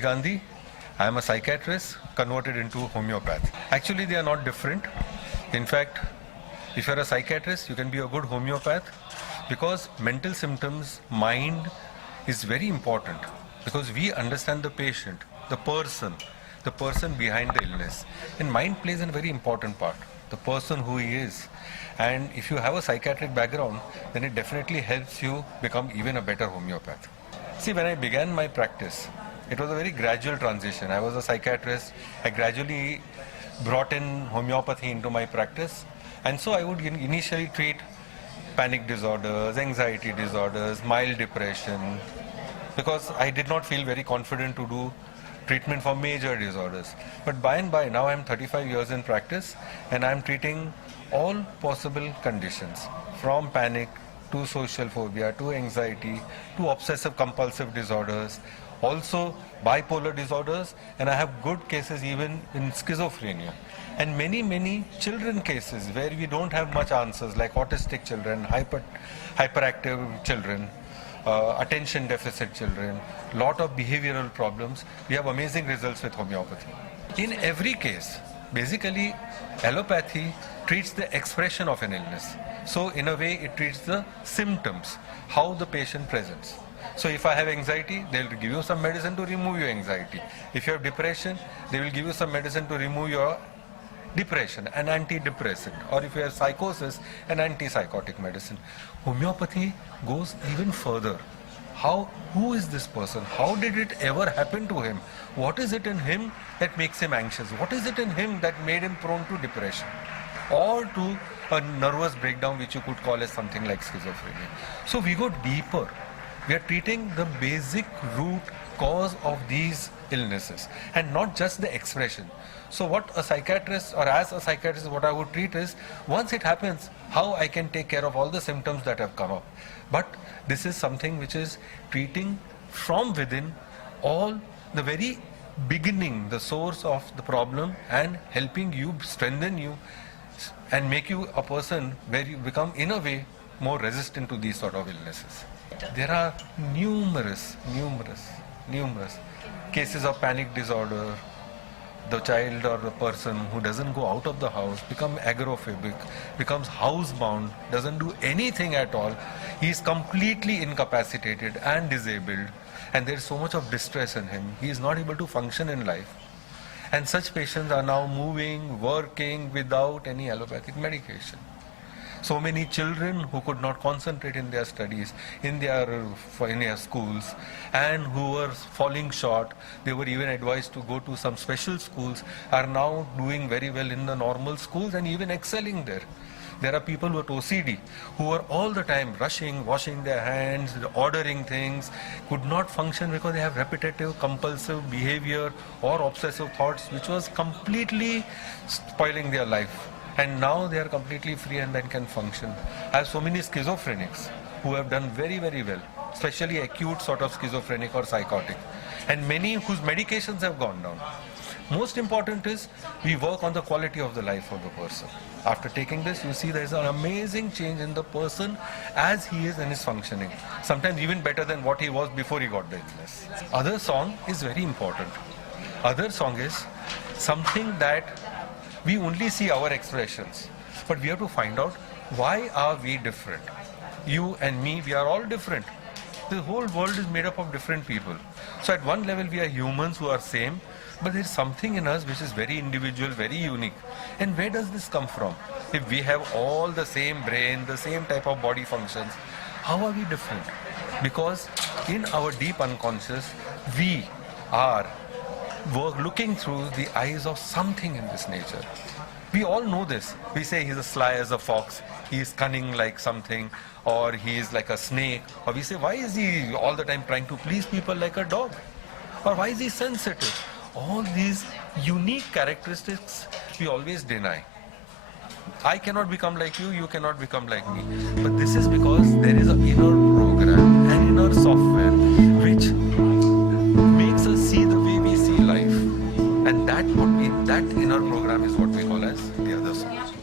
Mahesh Gandhi. I am a psychiatrist converted into homeopath. Actually, they are not different. In fact, if you are a psychiatrist, you can be a good homeopath because mental symptoms, mind is very important because we understand the patient, the person behind the illness. And mind plays a very important part, the person who he is. And if you have a psychiatric background, then it definitely helps you become even a better homeopath. See, when I began my practice, it was a very gradual transition. I was a psychiatrist. I gradually brought in homeopathy into my practice. And so I would initially treat panic disorders, anxiety disorders, mild depression, because I did not feel very confident to do treatment for major disorders. But by and by, now I'm 35 years in practice and I'm treating all possible conditions, from panic to social phobia, to anxiety, to obsessive compulsive disorders, also bipolar disorders, and I have good cases even in schizophrenia. And many children cases where we don't have much answers, like autistic children, hyperactive children, attention deficit children, lot of behavioral problems. We have amazing results with homeopathy. In every case, basically, allopathy treats the expression of an illness. So in a way, it treats the symptoms, how the patient presents. So if I have anxiety, they will give you some medicine to remove your anxiety. If you have depression, they will give you some medicine to remove your depression, an antidepressant. Or if you have psychosis, an antipsychotic medicine. Homeopathy goes even further. Who is this person? How did it ever happen to him? What is it in him that makes him anxious? What is it in him that made him prone to depression? Or to a nervous breakdown, which you could call as something like schizophrenia. So we go deeper. We are treating the basic root cause of these illnesses and not just the expression. So what a psychiatrist, or as a psychiatrist, what I would treat is, once it happens, how I can take care of all the symptoms that have come up. But this is something which is treating from within all the very beginning, the source of the problem, and helping you, strengthen you, and make you a person where you become, in a way, more resistant to these sort of illnesses. There are numerous cases of panic disorder. The child or the person who doesn't go out of the house, become agoraphobic, becomes housebound, doesn't do anything at all. He is completely incapacitated and disabled, and there is so much of distress in him. He is not able to function in life. And such patients are now moving, working without any allopathic medication. So many children who could not concentrate in their studies, in their schools, and who were falling short, they were even advised to go to some special schools, are now doing very well in the normal schools and even excelling there. There are people with OCD who are all the time rushing, washing their hands, ordering things, could not function because they have repetitive, compulsive behavior or obsessive thoughts, which was completely spoiling their life. And now they are completely free and then can function. I have so many schizophrenics who have done very well, especially acute sort of schizophrenic or psychotic, and many whose medications have gone down. Most important is we work on the quality of the life of the person. After taking this, you see there is an amazing change in the person as he is and is functioning. Sometimes even better than what he was before he got the illness. Other song is very important. Other song is something that we only see our expressions, but we have to find out why are we different. You and me, we are all different. The whole world is made up of different people. So at one level we are humans who are same, but there is something in us which is very individual, very unique. And where does this come from? If we have all the same brain, the same type of body functions, how are we different? Because in our deep unconscious, we are looking through the eyes of something in this nature. We all know this. We say he's as sly as a fox, he is cunning like something, or he is like a snake. Or we say, why is he all the time trying to please people like a dog? Or why is he sensitive? All these unique characteristics we always deny. I cannot become like you, you cannot become like me. But this is because there is an inner program, an inner software, which makes us see the way we see life. And that inner program is what we call as the other soul.